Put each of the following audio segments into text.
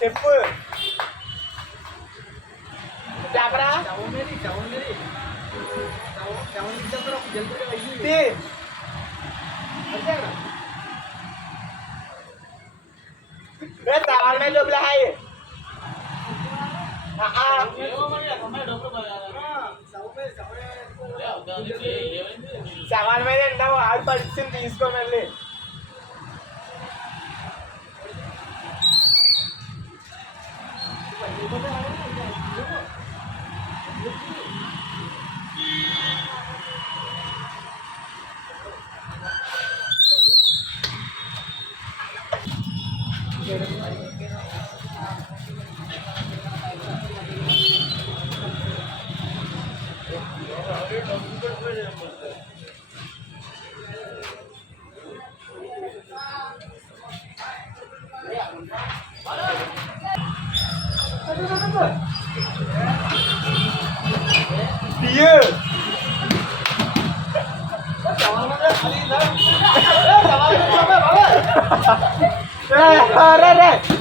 చెప్పు చెప్పరా सवाल में जो है सवाल में आज परिचय तीसको मళ్ళీ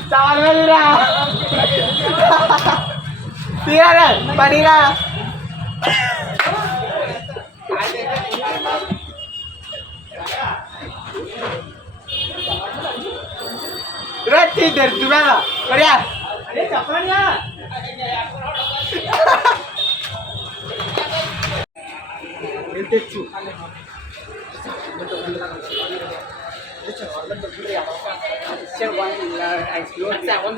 सवाल में पनीरा तुम्हारा बढ़िया अरे चपड़िया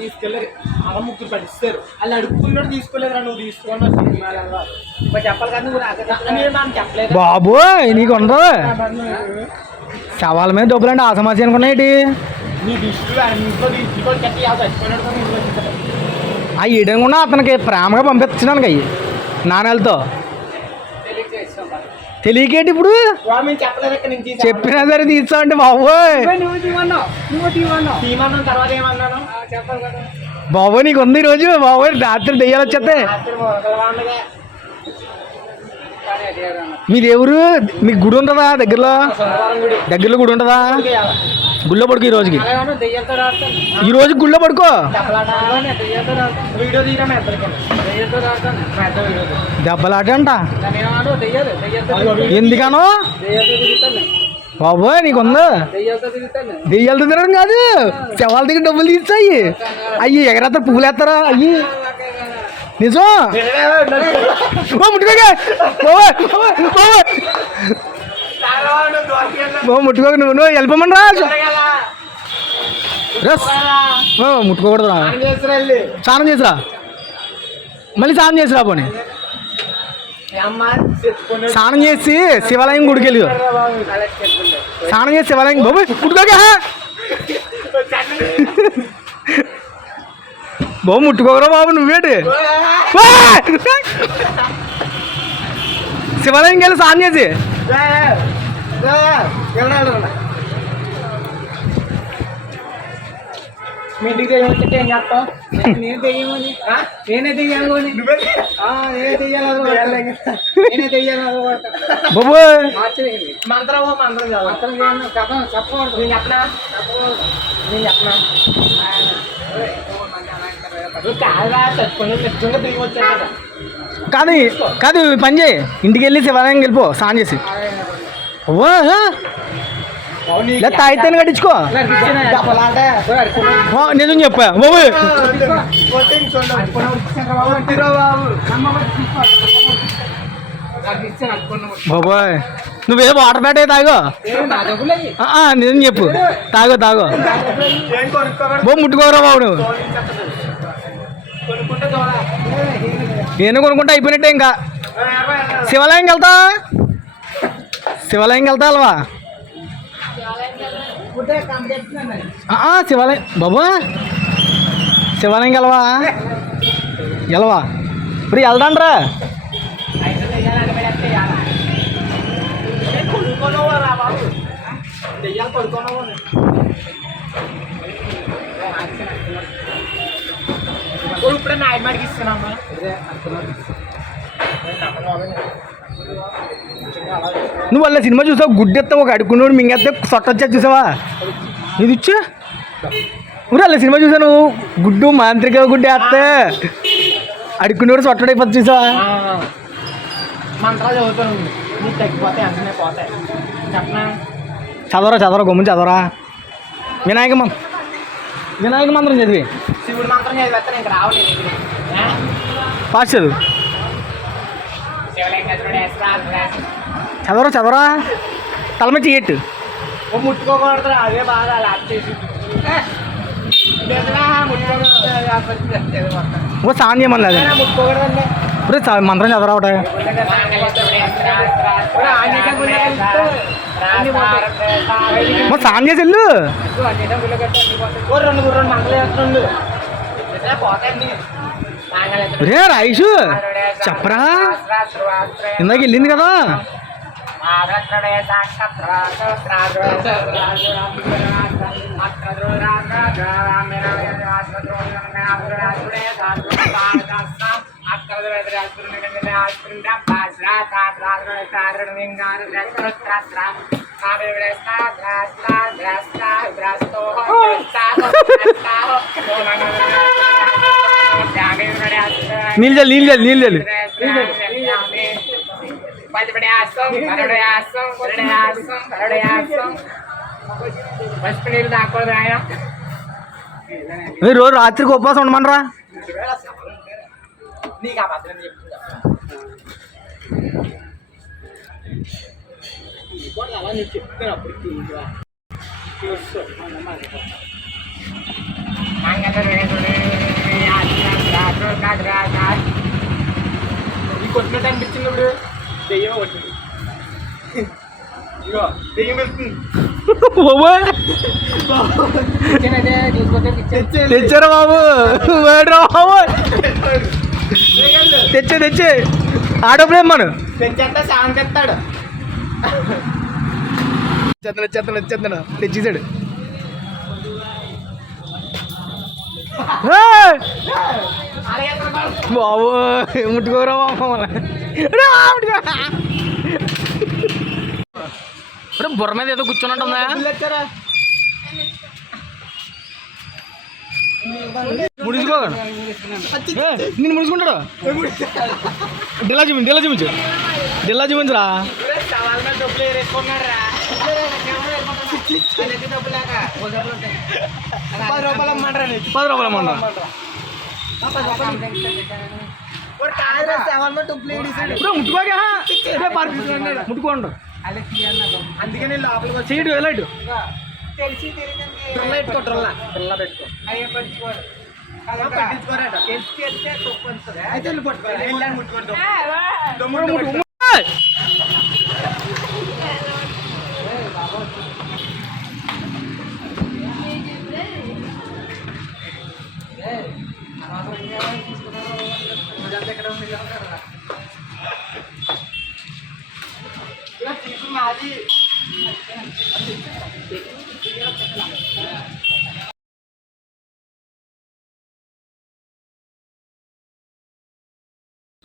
తీసుకెళ్ళారు అలా ముగ్గురు పట్టిస్తారు అలా అడుక్కున్నాడు తీసుకోలేదురా నువ్వు తీసుకున్నావు చెప్పాలి కదా చెప్పలేదు బాబు నీకు ఉండదు సవాళ్ళ మీద డబ్బులు అంటే ఆ సమస్య అనుకున్నాయి నీ దృష్టిలో ఆ ఈడనుకున్నా అతనికి ప్రేమగా పంపించడానికి అయ్యి నాణాలతో తెలియకేటి ఇప్పుడు చెప్పినా సరే తీసుకోండి బాబోయ్ బాబోయ్ నీకు ఉంది ఈరోజు బాబోయ్ రాత్రి దెయ్యాలు వచ్చేస్తే మీ దేవురు మీకు గుడి ఉంటుందా దగ్గరలో గుడి ఉంటుందా గుళ్ళో పడుకో ఈ రోజు గుళ్ళో పడుకో దెబ్బలాట అంట ఎందుకనో బాబోయ్ నీకుందా దెయ్యాలతో తిరగడం కాదు శవాల దగ్గర డబ్బులు తీస్తాయి అయ్యి ఎగరేస్తారు పువ్వులు వేస్తారా అయ్యి నిజం ముట్టుకోక నువ్వు వెళ్ళిపోమని రా ముట్టుకోకూడదు స్నానం చేసిరా మళ్ళీ స్నానం చేసిరా పోనీ స్నానం చేసి శివాలయం గుడికి వెళ్ళి స్నానం చేసి శివాలయం బాబు ముట్టుకోక బాబు ముట్టుకోకరా బాబు నువ్వేటి శివాలయంకి వెళ్ళి స్నానం చేసి మీ ఇంటికి దెయ్యం వచ్చి ఏం చేస్తావు నేను దెయ్యమని నేనే దెయ్యాను నేనే దెయ్యాను బాబు మంత్రం మంత్రం చెప్పకూడదు నేను చెప్పనా నేను చెప్పనా కాదు కాదు పని చేయి ఇంటికి వెళ్ళి శివాలయం వెళ్ళిపో స్నానం చేసి లేదా అయితేనే కట్టించుకో నిజం చెప్పా బాబు బాబాయ్ నువ్వే వాటర్ బ్యాట్ తాగో నిజం చెప్పు తాగో బాబు ముట్టుకోరా బాబు నువ్వు కొనుక్కుంటే చూడాలి. నేను కొనుక్కుంటే అయిపోయినట్టే ఇంకా. శివాలయం వెళ్తా, శివాలయం వెళ్తా అల్వా. శివాలయం బాబా, శివాలయం వెళ్ళవా? వెళ్ళవా ఇప్పుడు వెళ్దాండ్రా. కొనుక్కోనవరా బాబు, దెయ్యాలు కొనుక్కోనవు. ఇప్పుడు నాయమాడికి ఇస్తున్నామ్మా. నువ్వు వాళ్ళ సినిమా చూసావు, గుడ్డెత్తావు, ఒక అడుక్కున్నాడు మింగెత్తే సొట్ట వచ్చేది చూసావా? ఇది ఇచ్చు వాళ్ళ సినిమా చూసావు నువ్వు, గుడ్డు మాంత్రిక గుడ్డు వేస్తే అడుక్కున్నాడు సొట్టడైపోతుంది చూసావా? మంత్రాలు చదువుతాను, నీకు తగ్గిపోతాయి, అంతనే పోతాయి. చెప్పనా? చదవరా గమ్ముని చదవరా. వినాయక మంత్రం చదివి. శివుడు మంత్రం చదివేస్తాను, ఇంక రావలేదు. ఫాస్ట్ చదువు. చదవరా తలమచ్చి ఎట్టు. ఓ ముట్టుకోకూడదురా, అదే బాగా లాక్ చేసి ఓ సాన్ చేయమని లేదు. ముట్టుకోకూడదండి. ఇప్పుడు మంత్రం చదవరా ఒకటే. సాన్ చేసి వెళ్ళు. రెండు మంటలు వేస్తుండు పోతాయండి. రే రాయిషు చెప్పరా, ఇందాక వెళ్ళింది కదా. నీళ్ళు రోజు రాత్రికి ఉపవాసం ఉండమనరా. కొట్టినట్టు అనిపించింది. ఇప్పుడు దెయ్యం కొట్టింది. ఇగో దెయ్యం వెళ్తుంది. తెచ్చారా బాబు, తెచ్చే ఆడోపులేం మనం తెచ్చేస్తే శాంతి తెస్తాడు. చెత్తన తెచ్చేసాడు. బాబు ముట్టుకోరా బుర్ర మీద ఏదో కూర్చోనంటుందా? ముడుచుకోగలడు, నేను ముడుచుకుంటాడు. ఢిల్లా చూపించురా. డబ్బులు వేసుకున్నారా? 10 రూపాయలు అమ్మంటారా? 10 రూపాయలు అమ్మంటారా? ముట్టుకోండు. అందుకని లోపలికి సీటు లైట్ తెలిసి పెట్టుకో. పట్టించుకోరాట. తెలిసి చేస్తే అయితే పట్టుకోరా. వెళ్ళాను ముట్టుకోండి.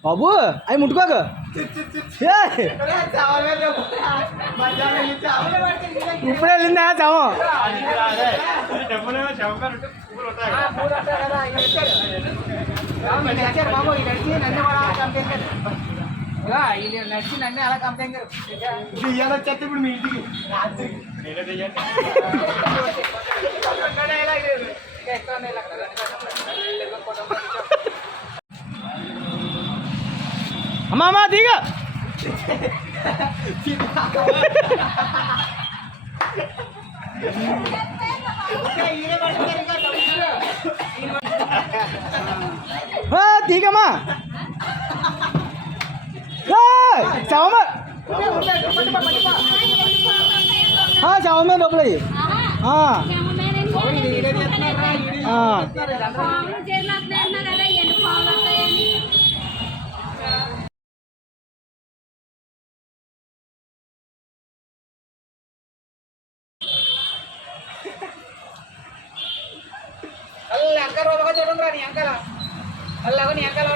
బాబు అవి ముట్టుకోక. ఇప్పుడే వెళ్ళిందా శవం? నచ్చి నన్ను అలా కంప్లైంట్ వచ్చేస్తే ఇప్పుడు మీ ఇంటికి రాత్రి అమ్మా దిగ. తీగమ్మా శవమా శవం మీద లోపల అంక రోజుగా చూడండి రా నీ అంకల అలాగ నీ అంకల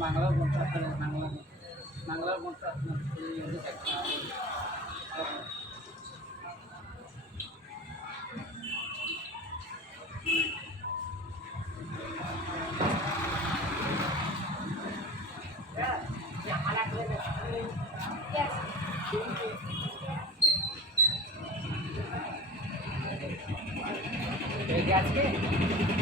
మంగళవారం మంగళవారం Yes.